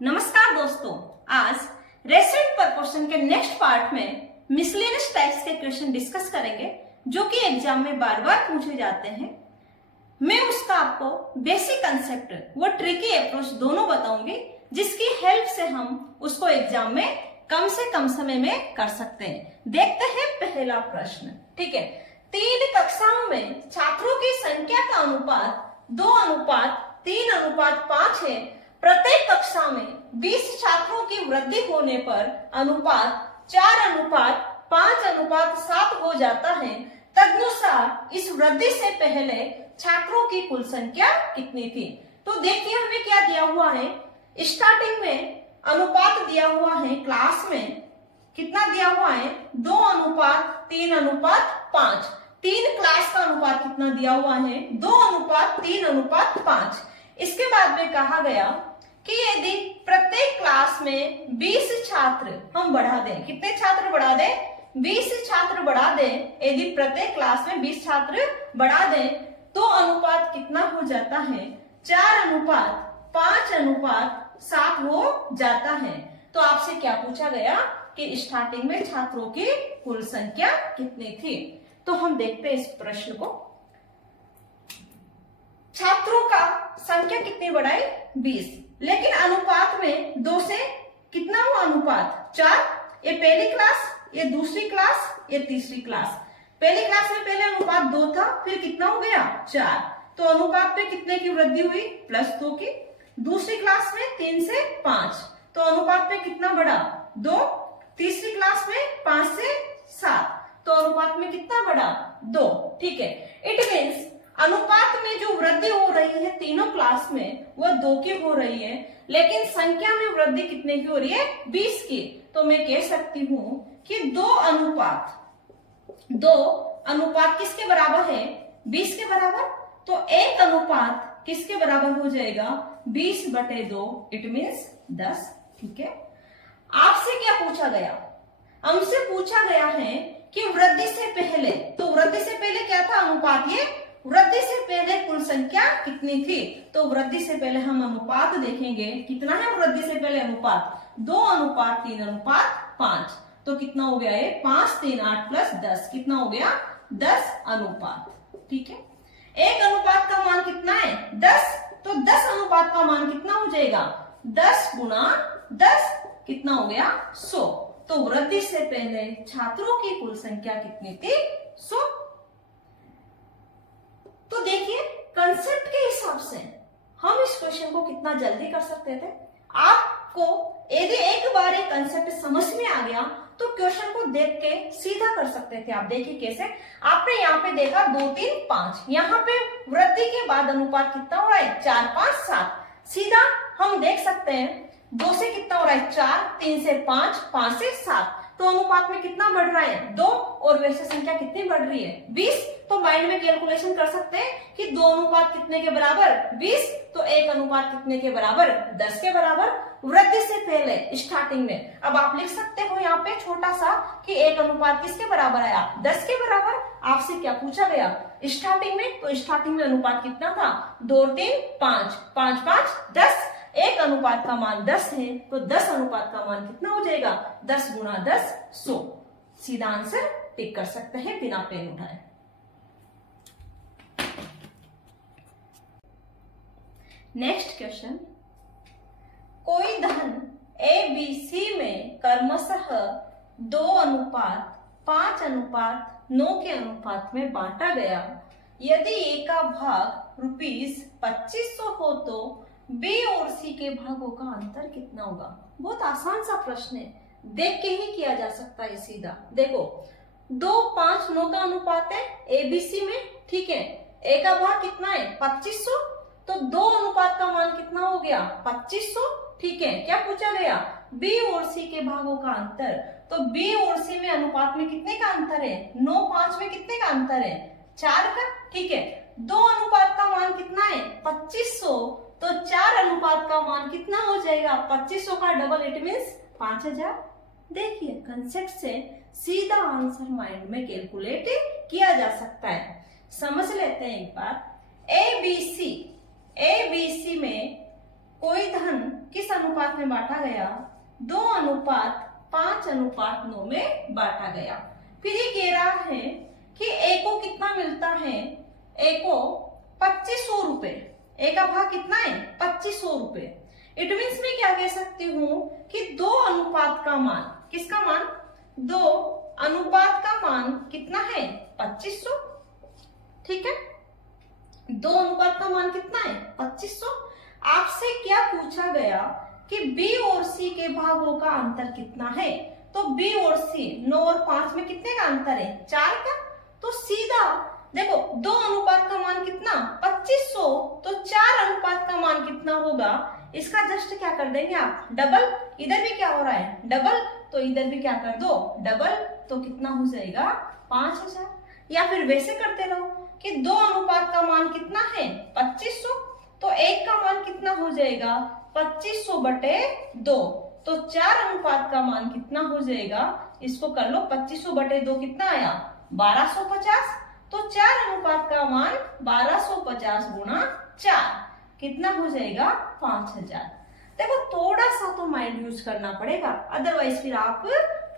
नमस्कार दोस्तों, आज रेसिडेंट प्रपोर्शन के नेक्स्ट पार्ट में मिसलेनियस टाइप्स के क्वेश्चन डिस्कस करेंगे जो कि एग्जाम में बार बार पूछे जाते हैं। मैं उसका आपको बेसिक कंसेप्ट व ट्रिकी अप्रोच दोनों बताऊंगी जिसकी हेल्प से हम उसको एग्जाम में कम से कम समय में कर सकते हैं। देखते हैं पहला प्रश्न। ठीक है, 3 कक्षाओं में छात्रों की संख्या का अनुपात 2:3:5 है। प्रत्येक कक्षा में 20 छात्रों की वृद्धि होने पर अनुपात 4:5:7 हो जाता है। तदनुसार इस वृद्धि से पहले छात्रों की कुल संख्या कितनी थी? तो देखिए हमें क्या दिया हुआ है। स्टार्टिंग में अनुपात दिया हुआ है, क्लास में कितना दिया हुआ है 2:3:5। 3 क्लास का अनुपात कितना दिया हुआ है 2:3:5। इसके बाद में कहा गया कि यदि प्रत्येक क्लास में 20 छात्र हम बढ़ा दें, कितने छात्र बढ़ा दें 20 छात्र बढ़ा दें। यदि प्रत्येक क्लास में 20 छात्र बढ़ा दें तो अनुपात कितना हो जाता है 4:5:7 हो जाता है। तो आपसे क्या पूछा गया कि स्टार्टिंग में छात्रों की कुल संख्या कितनी थी? तो हम देखते हैं इस प्रश्न को। छात्रों का संख्या कितनी बढ़ाई 20, लेकिन अनुपात में 2 से कितना हुआ अनुपात 4। ये पहली क्लास, ये दूसरी क्लास, ये तीसरी क्लास। पहली क्लास में पहले अनुपात 2 था, फिर कितना हो गया 4। तो अनुपात पे कितने की वृद्धि हुई +2 की। दूसरी क्लास में 3 से 5, तो अनुपात पे कितना बढ़ा 2। तीसरी क्लास में 5 से 7, तो अनुपात में कितना बढ़ा 2। ठीक है, इट मीन्स अनुपात में जो वृद्धि हो रही है तीनों क्लास में वह 2 की हो रही है, लेकिन संख्या में वृद्धि कितने की हो रही है 20 की। तो मैं कह सकती हूं कि 2 अनुपात किसके बराबर है 20 के बराबर। तो 1 अनुपात किसके बराबर हो जाएगा 20/2, इट मीन्स 10। ठीक है, आपसे क्या पूछा गया? हमसे पूछा गया है कि वृद्धि से पहले, तो वृद्धि से पहले क्या था अनुपात, ये वृद्धि से पहले कुल संख्या कितनी थी? तो वृद्धि से पहले हम अनुपात देखेंगे कितना है वृद्धि से पहले अनुपात 2:3:5। तो कितना हो गया ये 5, 3, 8 + 10 कितना हो गया 10 अनुपात। ठीक है, 1 अनुपात का मान कितना है 10, तो 10 अनुपात का मान कितना हो जाएगा 10 × 10 कितना हो गया 100। तो वृद्धि से पहले छात्रों की कुल संख्या कितनी थी 100। तो देखिए कंसेप्ट के हिसाब से हम इस क्वेश्चन को कितना जल्दी कर सकते थे। आपको यदि एक बार एक कंसेप्ट समझ में आ गया तो क्वेश्चन को देख के सीधा कर सकते थे। आप देखिए कैसे, आपने यहाँ पे देखा 2, 3, 5, यहाँ पे वृद्धि के बाद अनुपात कितना हो रहा है 4, 5, 7। सीधा हम देख सकते हैं 2 से कितना हो रहा है 4, 3 से 5, 5 से 7, तो अनुपात में कितना बढ़ रहा है 2, और वैसे संख्या कितनी बढ़ रही है 20। तो माइंड में कैलकुलेशन कर सकते हैं कि 2 अनुपात कितने के बराबर 20, तो 1 अनुपात कितने के बराबर 10 के बराबर वृद्धि से पहले स्टार्टिंग में। अब आप लिख सकते हो यहाँ पे छोटा सा कि 1 अनुपात किसके बराबर आया 10 के बराबर। आपसे क्या पूछा गया स्टार्टिंग में, तो स्टार्टिंग में अनुपात कितना था 2, 3, 5, 5, 5, 10। 1 अनुपात का मान 10 है, तो 10 अनुपात का मान कितना हो जाएगा 10 × 10 100। सीधा आंसर टिक कर सकते हैं बिना पेन उठाए। नेक्स्ट क्वेश्चन, कोई धन ABC में क्रमशः 2:5:9 के अनुपात में बांटा गया। यदि A का भाग ₹2500 हो तो B और C के भागों का अंतर कितना होगा? बहुत आसान सा प्रश्न है, देख के ही किया जा सकता है सीधा। देखो 2:5:9 का अनुपात है ABC में। ठीक है, A का भाग कितना है 2500, तो 2 अनुपात का मान कितना हो गया 2500। ठीक है, क्या पूछा गया B और C के भागों का अंतर। तो B और C में अनुपात में कितने का अंतर है 9, 5 में कितने का अंतर है 4 का। ठीक है, 2 अनुपात का मान कितना है 2500, तो 4 अनुपात का मान कितना हो जाएगा 2500 का डबल, इट मीन्स 5000। देखिए कंसेप्ट से सीधा आंसर माइंड में कैलकुलेट किया जा सकता है। समझ लेते हैं एक बार। ABC में कोई धन किस अनुपात में बांटा गया? 2:5:9 में बांटा गया। फिर ये कह रहा है कि ए को कितना मिलता है? ए को 2500 रुपए। ए का भाग कितना है? 2500 रुपए। इट मीन्स मैं क्या कह सकती हूँ कि 2 अनुपात का मान, किसका मान? 2 अनुपात का मान कितना है? 2500। ठीक है, 2 अनुपात का मान कितना है? 2500। आपसे क्या पूछा गया कि बी और सी के भागों का अंतर कितना है? तो बी और सी 9 और 5 में कितने का अंतर है? 4 का। तो सीधा देखो 2 अनुपात का मान कितना? 2500। तो 4 अनुपात का मान कितना होगा? इसका जस्ट क्या कर देंगे आप? डबल। इधर भी क्या हो रहा है? डबल। तो इधर भी क्या कर दो? डबल। तो कितना हो जाएगा? 5000। या फिर वैसे करते रहो कि 2 अनुपात का मान कितना है? 2500। तो 1 का मान कितना हो जाएगा? 2500/2। तो 4 अनुपात का मान कितना हो जाएगा? इसको कर लो, 2500/2 कितना आया? 1250। तो 4 अनुपात का मान 1250 गुणा 4 कितना हो जाएगा? 5000। देखो थोड़ा सा तो माइंड यूज करना पड़ेगा, अदरवाइज फिर आप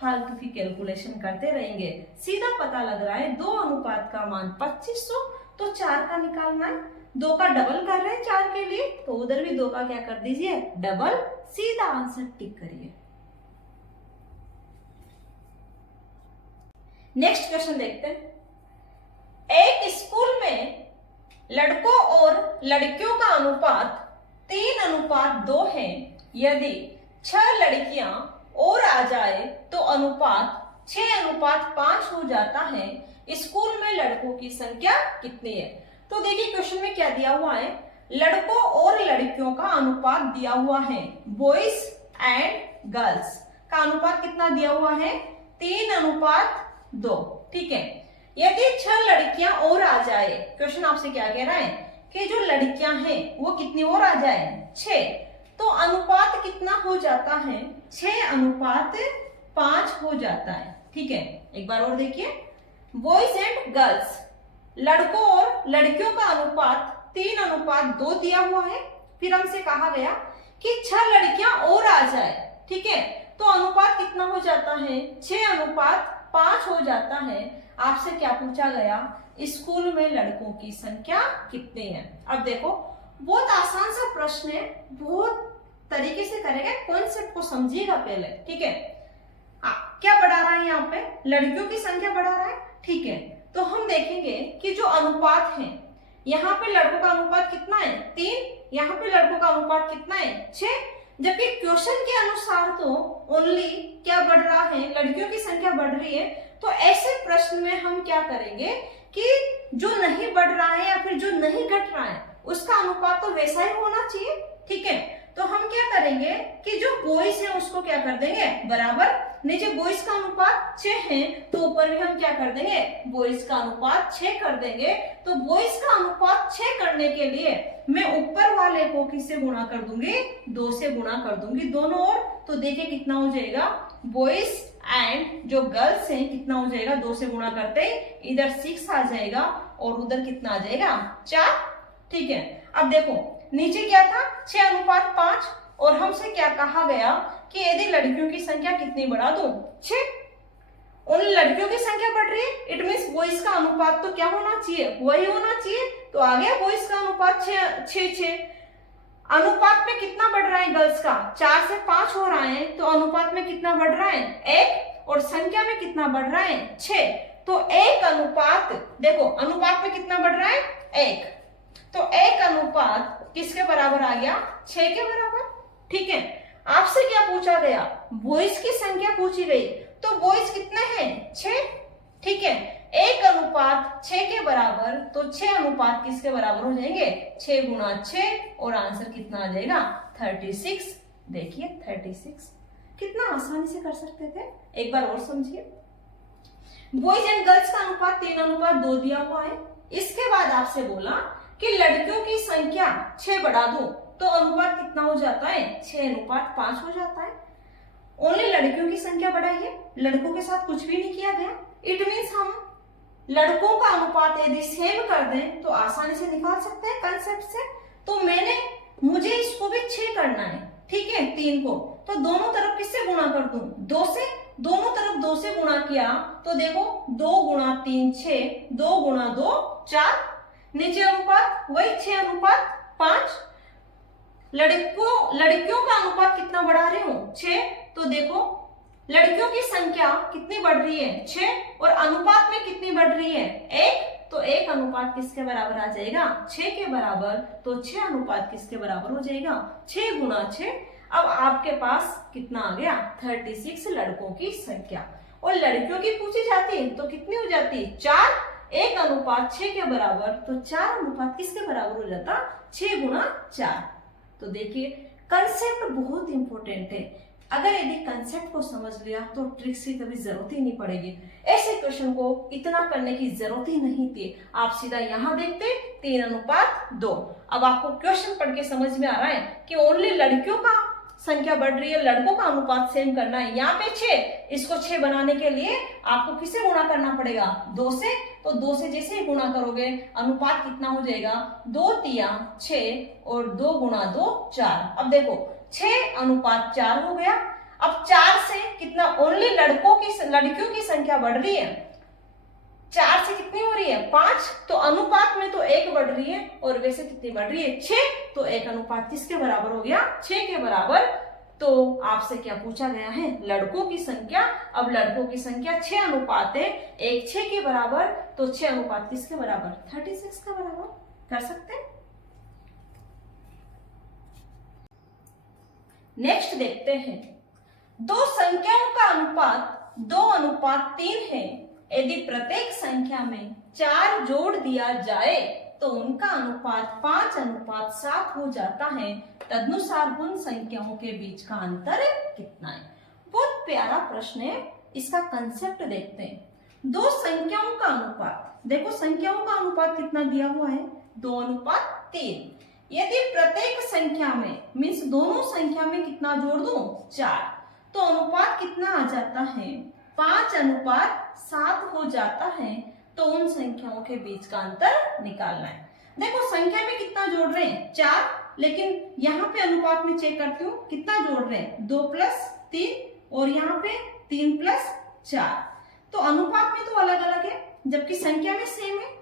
फालतू की कैलकुलेशन करते रहेंगे। सीधा पता लग रहा है 2 अनुपात का मान 2500, तो 4 का निकालना है। 2 का डबल कर रहे हैं 4 के लिए, तो उधर भी 2 का क्या कर दीजिए? डबल। सीधा आंसर टिक करिए। नेक्स्ट क्वेश्चन देखते हैं। एक स्कूल में लड़कों और लड़कियों का अनुपात 3:2 है। यदि 6 लड़कियां और आ जाए तो अनुपात 6:5 हो जाता है। स्कूल में लड़कों की संख्या कितनी है? तो देखिए क्वेश्चन में क्या दिया हुआ है? लड़कों और लड़कियों का अनुपात दिया हुआ है। बॉयज एंड गर्ल्स का अनुपात कितना दिया हुआ है? 3:2। ठीक है, यदि 6 लड़कियां और आ जाए, क्वेश्चन आपसे क्या कह रहा है कि जो लड़कियां हैं वो कितनी और आ जाए? 6। तो अनुपात कितना हो जाता है? 6:5 हो जाता है। ठीक है, एक बार और देखिए। बॉयज एंड गर्ल्स, लड़कों और लड़कियों का अनुपात 3:2 दिया हुआ है। फिर हमसे कहा गया कि 6 लड़कियां और आ जाए। ठीक है, तो अनुपात कितना हो जाता है? 6:5 हो जाता है। आपसे क्या पूछा गया? स्कूल में लड़कों की संख्या कितनी है? अब देखो बहुत आसान सा प्रश्न है, बहुत तरीके से करेगा, कॉन्सेप्ट को समझिएगा पहले। ठीक है, क्या बढ़ा रहा है यहाँ पे? लड़कियों की संख्या बढ़ा रहा है। ठीक है, तो हम देखेंगे कि जो अनुपात है, यहाँ पे लड़कों का अनुपात कितना है? 3। यहाँ पे लड़कों का अनुपात कितना है? 6। जबकि क्वेश्चन के अनुसार तो ओनली क्या बढ़ रहा है? लड़कियों की संख्या बढ़ रही है। तो ऐसे प्रश्न में हम क्या करेंगे कि जो नहीं बढ़ रहा है या फिर जो नहीं घट रहा है उसका अनुपात तो वैसा ही होना चाहिए। ठीक है, तो हम क्या करेंगे कि जो बॉयज है उसको क्या कर देंगे? बराबर। नीचे बॉयज का अनुपात 6 है तो ऊपर भी हम क्या कर देंगे? बॉयज का अनुपात 6 कर देंगे। तो बॉयज का अनुपात 6 करने के लिए मैं ऊपर वाले को किससे गुणा कर दूंगी? 2 से गुणा कर दूंगी दोनों ओर। तो देखिए कितना हो जाएगा? बॉयज एंड जो गर्ल्स हैं कितना हो जाएगा? 2 से गुणा करते ही इधर 6 आ जाएगा और उधर कितना आ जाएगा? 4। ठीक है, अब देखो नीचे क्या था? 6:5 और हमसे क्या कहा गया कि यदि लड़कियों की संख्या कितनी बढ़ा दूं? 6। उन लड़कियों की संख्या बढ़ रही है, इट मीन्स बॉयज का अनुपात तो क्या होना चाहिए? वही होना चाहिए। तो आ गया बॉयज का अनुपात 6:6। अनुपात में कितना बढ़ रहा है? गर्ल्स का 4 से 5 हो रहा है, तो अनुपात में कितना बढ़ रहा है? 1। और संख्या में कितना बढ़ रहा है? 6। तो 1 अनुपात, देखो अनुपात में कितना बढ़ रहा है? 1। तो 1 अनुपात किसके बराबर आ गया? 6 के बराबर। ठीक है, आपसे क्या पूछा गया? बॉयज की संख्या पूछी गई, तो बॉयज कितने हैं? 6। ठीक है, 1 अनुपात 6 के बराबर, तो 6 अनुपात किसके बराबर हो जाएंगे? 6 गुणा 6 और आंसर कितना आ जाएगा? 36। देखिए 36 कितना आसानी से कर सकते थे। एक बार और समझिए। बॉयज एंड गर्ल्स का अनुपात 3:2 दिया हुआ है। इसके बाद आपसे बोला कि लड़कियों की संख्या 6 बढ़ा दूं तो अनुपात कितना हो जाता है? 6:5 हो जाता है। ओनली लड़कियों की संख्या बढ़ाई है, लड़कों के साथ कुछ भी नहीं किया गया। इट मीन्स हम लड़कों का अनुपात यदि सेम कर दें तो आसानी से निकाल सकते हैं कंसेप्ट से। तो मुझे इसको भी 6 करना है, ठीक है, 3 को, तो दोनों तरफ किससे गुणा कर दूं, 2 से, दोनों तरफ 2 से गुणा किया तो देखो 2 गुणा 3 6, 2 गुणा 2 4, नीचे अनुपात वही 6 अनुपात 5, लड़कियों का अनुपात कितना बढ़ा रही हूं 6, तो देखो लड़कियों की संख्या कितनी बढ़ रही है 6 और अनुपात में कितनी बढ़ रही है 1, तो 1 अनुपात किसके बराबर आ जाएगा 6 के बराबर, तो 6 अनुपात किसके बराबर हो जाएगा 6 गुणा 6। अब आपके पास कितना आ गया 36 लड़कों की संख्या, और लड़कियों की पूछी जाती तो कितनी हो जाती 4, 1 अनुपात 6 के बराबर, तो 4 अनुपात किसके बराबर हो जाता 6 गुणा 4। तो देखिए कंसेप्ट बहुत इंपॉर्टेंट है, अगर यदि कंसेप्ट को समझ लिया तो ट्रिक्स की कभी जरूरत ही नहीं पड़ेगी। ऐसे क्वेश्चन को इतना करने की जरूरत ही नहीं थी, आप सीधा यहाँ देखते 3 अनुपात 2। अब आपको क्वेश्चन पढ़ के समझ में आ रहा है कि ओनली लड़कियों का संख्या बढ़ रही है, लड़कों का अनुपात सेम करना है। यहाँ पे 6, इसको 6 बनाने के लिए आपको किससे गुणा करना पड़ेगा 2 से, तो 2 से जैसे ही गुणा करोगे अनुपात कितना हो जाएगा 2 तिया 6 और 2 गुणा 2 4। अब देखो 6 अनुपात 4 हो गया। अब 4 से कितना ओनली लड़कियों की संख्या बढ़ रही है, 4 से कितनी हो रही है 5, तो अनुपात में तो 1 बढ़ रही है, और वैसे कितनी बढ़ रही है 6, तो 1 अनुपात किसके बराबर हो गया 6 के बराबर। तो आपसे क्या पूछा गया है लड़कों की संख्या। अब लड़कों की संख्या 6 अनुपात है, 1 6 के बराबर, तो 6 अनुपात किसके बराबर 36 के बराबर। कर सकते हैं। नेक्स्ट देखते हैं, दो संख्याओं का अनुपात 2 अनुपात 3 है। यदि प्रत्येक संख्या में 4 जोड़ दिया जाए तो उनका अनुपात 5 अनुपात 7 हो जाता है, तदनुसार उन संख्याओं के बीच का अंतर कितना है। बहुत प्यारा प्रश्न है, इसका कंसेप्ट देखते हैं। दो संख्याओं का अनुपात, देखो संख्याओं का अनुपात कितना दिया हुआ है 2 अनुपात 3। यदि प्रत्येक संख्या में मीन्स दोनों संख्या में कितना जोड़ दूं 4, तो अनुपात कितना आ जाता है 5 अनुपात 7 हो जाता है। तो उन संख्याओं के बीच का अंतर निकालना है। देखो संख्या में कितना जोड़ रहे हैं 4, लेकिन यहाँ पे अनुपात में चेक करती हूँ कितना जोड़ रहे हैं 2 + 3 और यहाँ पे 3 + 4, तो अनुपात में तो अलग अलग है जबकि संख्या में सेम है।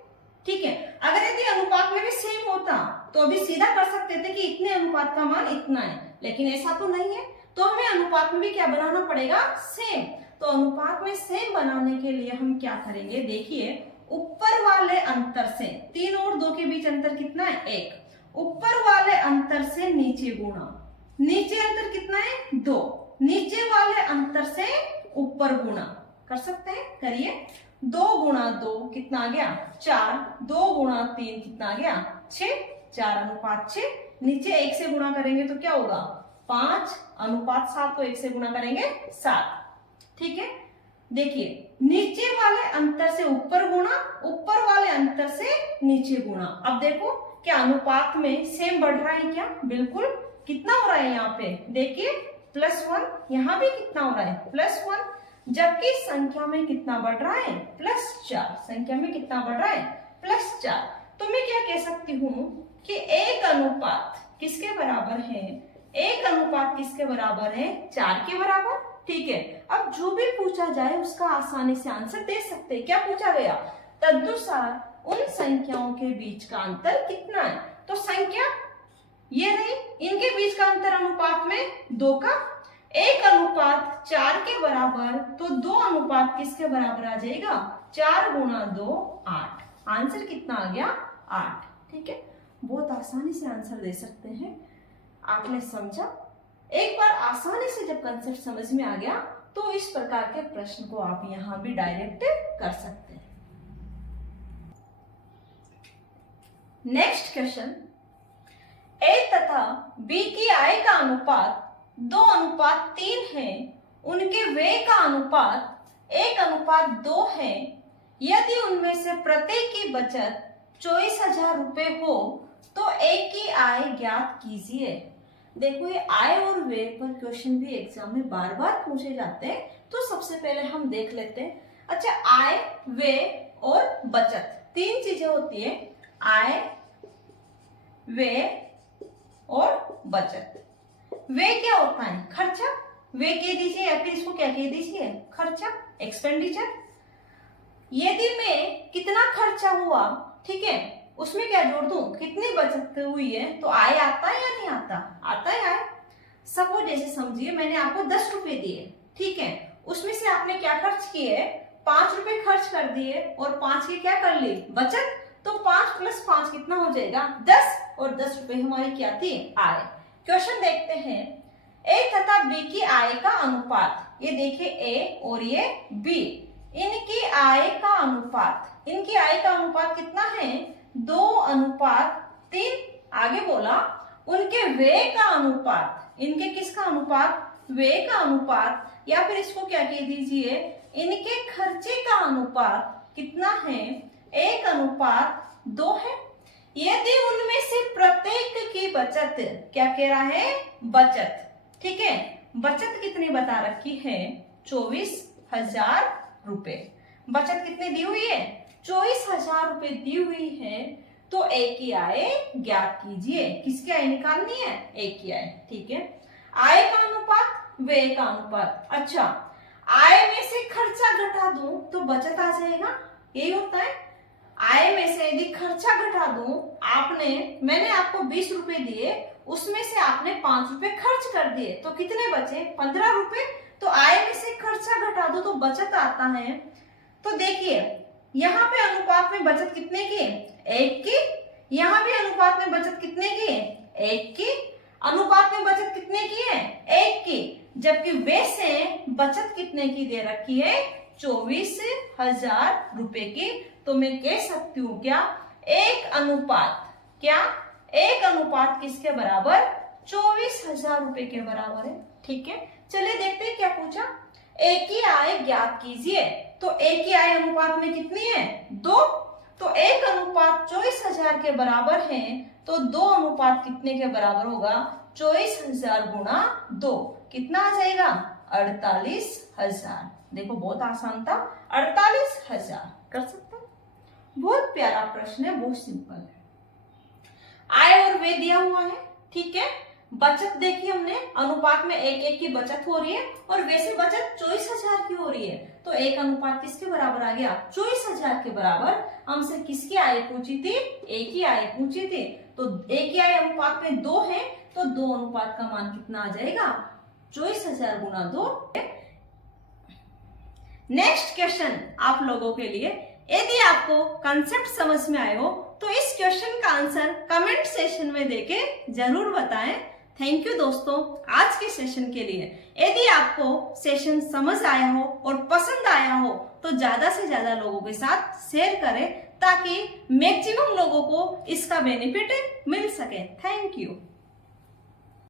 ठीक है, अगर यदि अनुपात में भी सेम होता तो अभी सीधा कर सकते थे कि इतने अनुपात का मान इतना है, लेकिन ऐसा तो नहीं है, तो हमें अनुपात में भी क्या बनाना पड़ेगा सेम। तो अनुपात में सेम बनाने के लिए हम क्या करेंगे, देखिए ऊपर वाले अंतर से 3 और 2 के बीच अंतर कितना है 1, ऊपर वाले अंतर से नीचे गुणा, नीचे अंतर कितना है 2, नीचे वाले अंतर से ऊपर गुणा। कर सकते हैं, करिए 2 गुणा 2 कितना आ गया 4, 2 गुणा 3 कितना आ गया 6, 4 अनुपात 6, नीचे 1 से गुणा करेंगे तो क्या होगा 5 अनुपात 7 को 1 से गुणा करेंगे 7। ठीक है, देखिए नीचे वाले अंतर से ऊपर गुणा, ऊपर वाले अंतर से नीचे गुणा। अब देखो क्या अनुपात में सेम बढ़ रहा है क्या, बिल्कुल। कितना हो रहा है यहाँ पे देखिए +1, यहाँ भी कितना हो रहा है +1, जबकि संख्या में कितना बढ़ रहा है +4, संख्या में कितना बढ़ रहा है +4। तो मैं क्या कह सकती हूँ कि 1 अनुपात किसके बराबर है, 1 अनुपात किसके बराबर है 4 के बराबर। ठीक है, अब जो भी पूछा जाए उसका आसानी से आंसर दे सकते हैं। क्या पूछा गया, तदनुसार उन संख्याओं के बीच का अंतर कितना है। तो संख्या ये रही, इनके बीच का अंतर अनुपात में 2 का, 1 अनुपात 4 के बराबर, तो 2 अनुपात किसके बराबर आ जाएगा 4 गुणा 2 8। आंसर कितना आ गया 8। ठीक है, बहुत आसानी से आंसर दे सकते हैं। आपने समझा, एक बार आसानी से जब कंसेप्ट समझ में आ गया तो इस प्रकार के प्रश्न को आप यहां भी डायरेक्ट कर सकते हैं। नेक्स्ट क्वेश्चन, ए तथा बी की आय का अनुपात 2 अनुपात 3 है, उनके व्यय का अनुपात 1 अनुपात 2 है। यदि उनमें से प्रत्येक की बचत 24,000 रुपए हो तो एक की आय ज्ञात कीजिए। देखो ये आय और व्यय पर क्वेश्चन भी एग्जाम में बार बार पूछे जाते हैं, तो सबसे पहले हम देख लेते हैं। अच्छा, आय, व्यय और बचत 3 चीजें होती है, आय, व्यय और बचत। वे क्या होता है? खर्चा। वे कह दीजिए या फिर इसको क्या कह दीजिए? खर्चा, एक्सपेंडिचर। यदि मैं कितना खर्चा हुआ, ठीक है, उसमें क्या जोड़ दूं, कितनी बचत हुई है, तो आय आता है या नहीं आता? आता है आय। सपोज जैसे समझिए मैंने आपको 10 रुपए दिए, ठीक है, उसमें से आपने क्या खर्च किए? 5 रुपए खर्च कर दिए और 5 की क्या कर ली? बचत। तो 5 + 5 कितना हो जाएगा? 10, और 10 रुपए हमारी क्या थी? आय। क्वेश्चन देखते हैं, ए तथा बी की आय का अनुपात। ये देखिए ए और ये बी, इनकी आय का अनुपात, इनकी आय का अनुपात कितना है? 2:3। आगे बोला उनके व्यय का अनुपात, इनके किसका अनुपात? व्यय का अनुपात, या फिर इसको क्या कह दीजिए? इनके खर्चे का अनुपात कितना है? 1:2 है। यदि उनमें से प्रत्येक की बचत, क्या कह रहा है? बचत, ठीक है, बचत कितनी बता रखी है? 24,000 रुपए। बचत कितनी दी हुई है? 24,000 रुपए दी हुई है। तो ए की आय ज्ञात कीजिए। किसकी आय निकालनी है? ए की आय, ठीक है। आय का अनुपात, व्यय का अनुपात। अच्छा, आय में से खर्चा घटा दूं तो बचत आ जाएगा, यही होता है। आय में से यदि खर्चा घटा दूं, मैंने आपको 20 रुपए दिए, उसमें से आपने 5 रुपए खर्च कर दिए, तो कितने बचे? 15 रुपए। तो आय में से खर्चा घटा दो तो बचत आता है। तो देखिए यहाँ पे अनुपात में बचत कितने की? 1 की। यहाँ भी अनुपात में बचत कितने की? 1 की। अनुपात में बचत कितने की है? 1 की। जबकि वैसे बचत कितने की दे रखी है? 24,000 रुपए की। तो मैं कह सकती हूँ क्या? 1:, क्या 1:, किसके बराबर? 24,000 रुपए के बराबर है, ठीक है। चलिए देखते हैं क्या पूछा। ए की आय ज्ञात कीजिए। तो ए की आय अनुपात में कितनी है? 2। तो 1:24,000 के बराबर है, तो 2 कितने के बराबर होगा? 24,000 गुणा 2 कितना आ जाएगा? 48,000। देखो बहुत आसान था, 48,000 कर सकते हैं। बहुत प्यारा प्रश्न है, बहुत सिंपल है। आय और व्यय दिया हुआ है, ठीक है। बचत देखी हमने, अनुपात में 1:1 की बचत हो रही है और वैसे बचत 24,000 की हो रही है। तो 1:, किसके बराबर आ गया? 24,000 के बराबर। हमसे किसकी आय पूछी थी? ए की आय पूछी थी। तो ए की आय अनुपात में 2 है, तो 2 का मान कितना आ जाएगा? 24,000 गुणा 2। नेक्स्ट क्वेश्चन आप लोगों के लिए, यदि आपको कंसेप्ट समझ में आए हो तो इस क्वेश्चन का आंसर कमेंट सेशन में देके जरूर बताएं। थैंक यू दोस्तों आज के सेशन के लिए। यदि आपको सेशन समझ आया हो और पसंद आया हो तो ज्यादा से ज्यादा लोगों के साथ शेयर करें ताकि मैक्सिमम लोगों को इसका बेनिफिट मिल सके। Thank you.